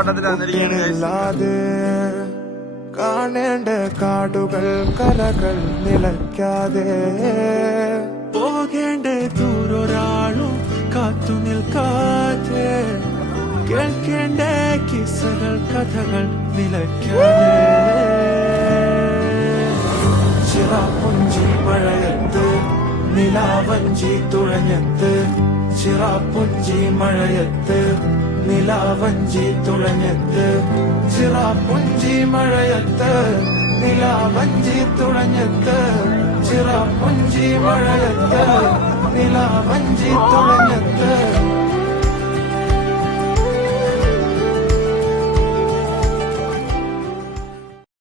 തേട്ടത്തിലില്ലാതെ കാണേണ്ട കാടുകൾ കലകൾ നിലയ്ക്കാതെ പോകേണ്ട ദൂരൊരാളും കാത്തു നിൽക്കാതെ കേൾക്കേണ്ട കിസ്സകൾ കഥകൾ നിലയ്ക്കാതെ ചിറാപ്പുഞ്ചി മഴയത്ത് നിലാവഞ്ചി തുഴഞ്ഞത്ത് ചിറാപ്പുഞ്ചി മഴയത്ത് നിലാവഞ്ചി തുഴഞ്ഞത്ത് ചിറാപ്പുഞ്ചി മഴയത്ത് നിലാവഞ്ചി തുഴഞ്ഞത്ത് ചിറാപ്പുഞ്ചി മഴയത്ത് നിലാവഞ്ചി തുഴഞ്ഞത്ത്